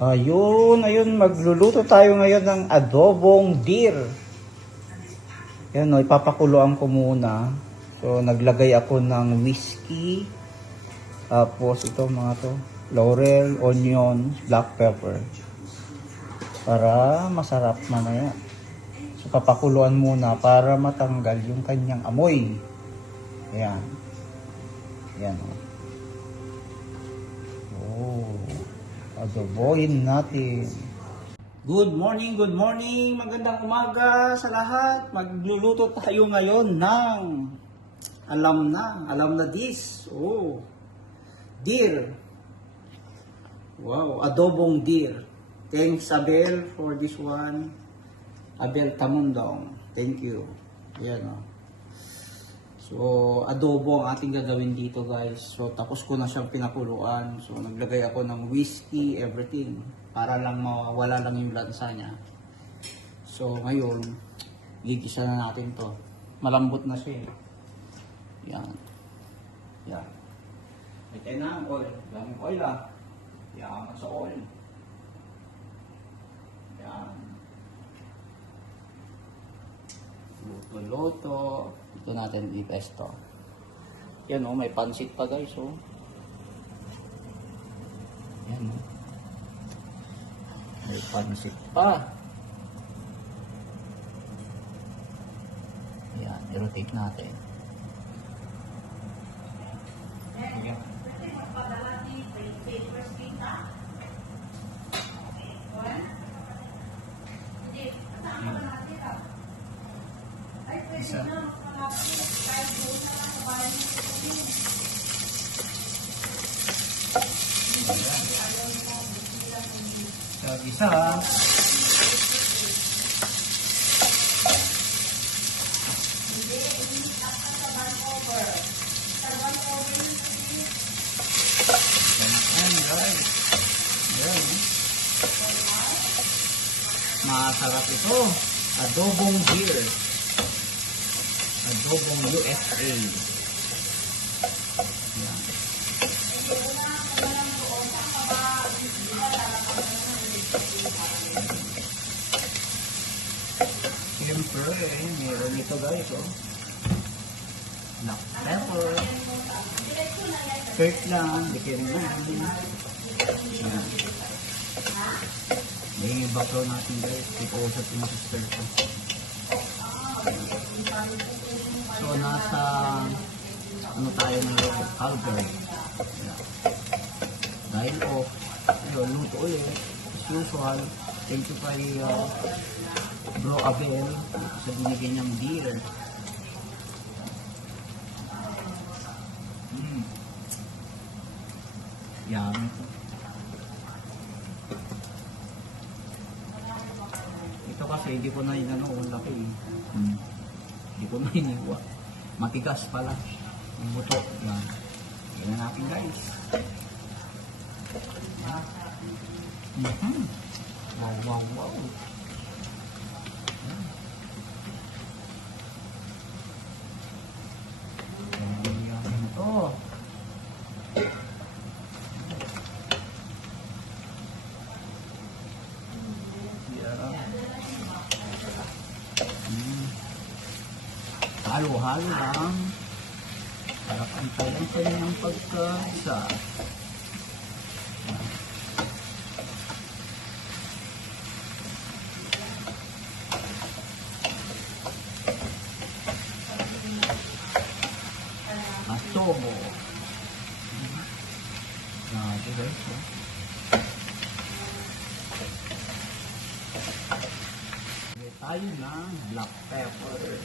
Ayun, magluluto tayo ngayon ng adobong deer. Yan o, ipapakuluan ko muna. So, naglagay ako ng whiskey. Tapos, ito mga to, laurel, onion, black pepper. Para masarap mamaya. So, papakuluan muna para matanggal yung kanyang amoy. Ayan. Ayan o. Adobohin natin. Good morning. Magandang umaga sa lahat. Magluluto tayo ngayon ng alam na this. Deer. Wow, adobong deer. Thanks Abel for this one. Abel Tamundong. Thank you. Ayan o. So, adobo ang ating gagawin dito guys. So, tapos ko na siyang pinakuluan. So, naglagay ako ng whiskey, everything. Para lang mawala lang yung lansa niya. So, ngayon, gigisa na natin to. Malambot na siya eh. Yan. Yan. Ito na ang oil. Daming oil ah. Yan sa oil. Yan. Luto-luto. Ito natin i-pesto. Yan o, may pansit pa guys o. Yan o. May pansit pa. Yan, i-rotate natin. Yan. Isa. Isa. Masarap ito. Adobong deer. Adobong USA. Yan. Siyempre, meron ito guys, oh. Black pepper. Curd lang, dikirin na. Yan. May baklaw natin guys, ipausap yung sister ko. So, nasa ano tayo ng Calgary. Dahil off, ayun, luto ulit. As usual, thank you kay Bro Abel sa binigyan niyang deer. Yummy. Ito kasi hindi ko na inano, laki eh. Hindi ko na iniwa. Matigas pala. Yung buto. Yan. Yan natin guys. Wow. Yan ito. Halo-halo lang para pantayan sa ng pagkasa. Adobo. Ito guys. Tayo ng black pepper.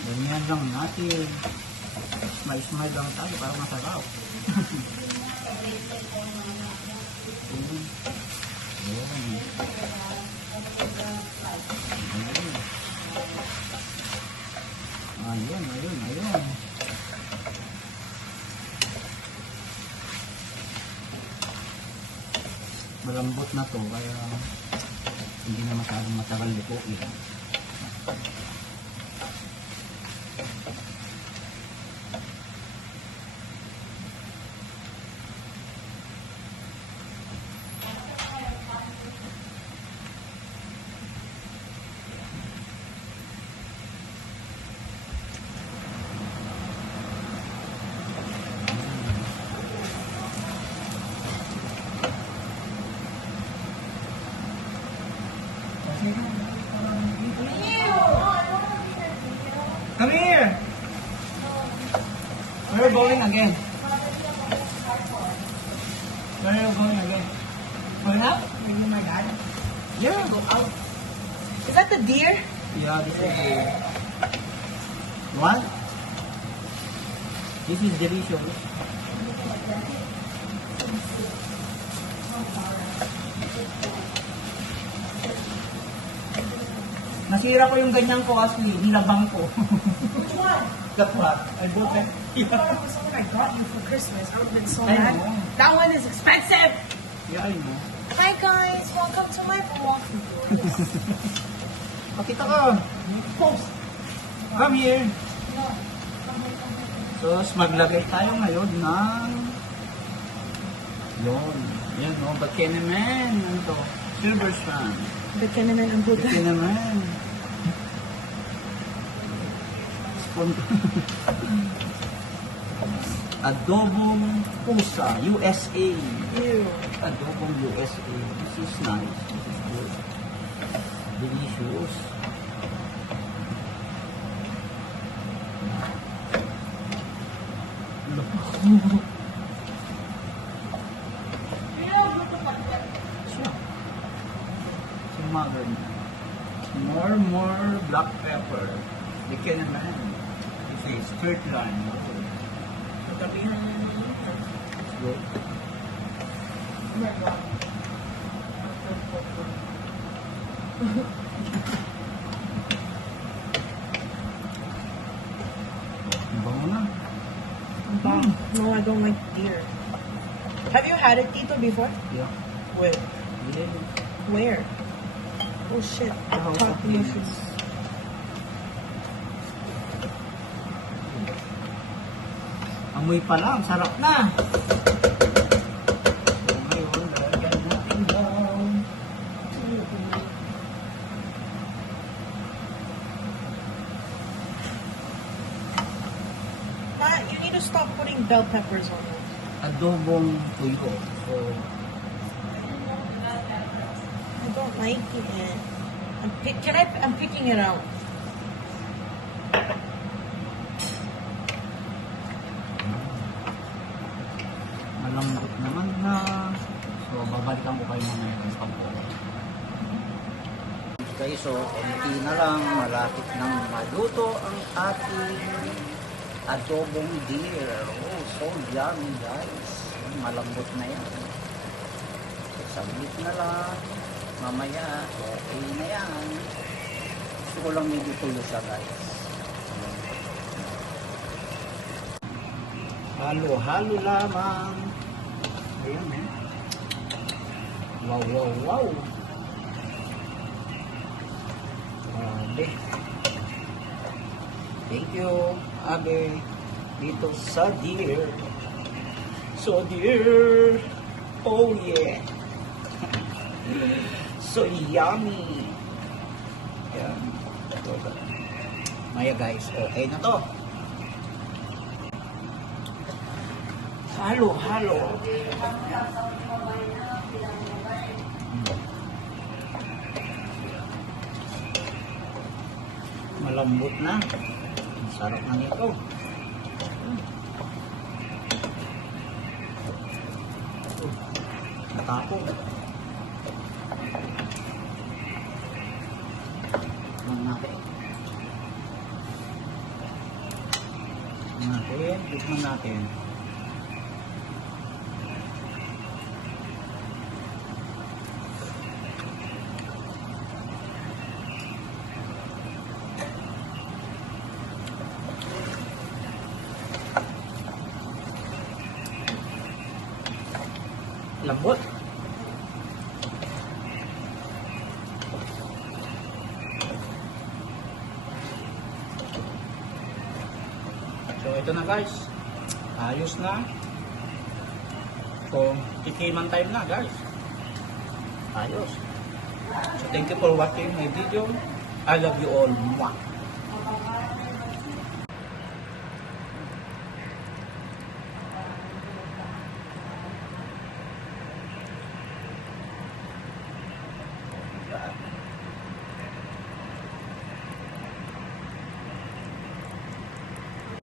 Ganyan lang natin. Smile lang tayo para masarap. Ayun. Malambot na to kaya hindi na masyadong matagal lutuin. you're going again? Where are you going again? Going out? Maybe my dad. Yeah. Go out. Is that the deer? Yeah, this is the... What? This is delicious. Nasira ko yung ganyan ko, Ashley. Nilabang ko. Which one? That's what? I bought that. I thought it was something I got you for Christmas. I would have been so I mad. know. That one is expensive. Yeah, I know. Hi guys, welcome to my vlog. Pakita ka. Post. Come here. So, maglagay tayo ngayon ng... Yun. Yan, no? Bakenemen. Ano to? Silver strand. Bikini man ang Buddha. Bakenemen. Spoon. Adobong pusa, USA. Ew. Adobong USA. This is nice. This is good. Delicious. Sumagan. More black pepper. Bigyan naman. This is third line. Good. Bango na. No, I don't like deer. Have you had it, Tito, before? Yeah. Where? Yeah. Where? Oh shit. House Talk of me Peace. Amoy pa lang, sarap na. So ngayon, lalagyan natin daw. Ma, you need to stop putting bell peppers on it. Adobong tuyo. So, I don't like it. I'm picking it out. malambot naman na. So, babalikan ko kayo mamaya ng pagpo. Okay, so, konti na lang. Malapit nang maluto ang ating adobong deer. Oh, so yummy, guys. Malambot na yan. So, sabit na lang. Mamaya, okay na yan. Gusto ko lang medyo tulo siya, guys. Halo-halo lamang. Ayan, eh. Wow, wow, wow. Abe. Thank you, Abe. Dito sa deer. So deer. Oh yeah. So yummy. Ayan. Maya guys, okay na to. Halo, halo. Malambot na. Ang sarap na nito. Natapon. Tignan natin. Tignan natin. Lambot. So ito na guys. Ayos na. So tikiman time na guys. Ayos. So thank you for watching my video. I love you all. Mwah.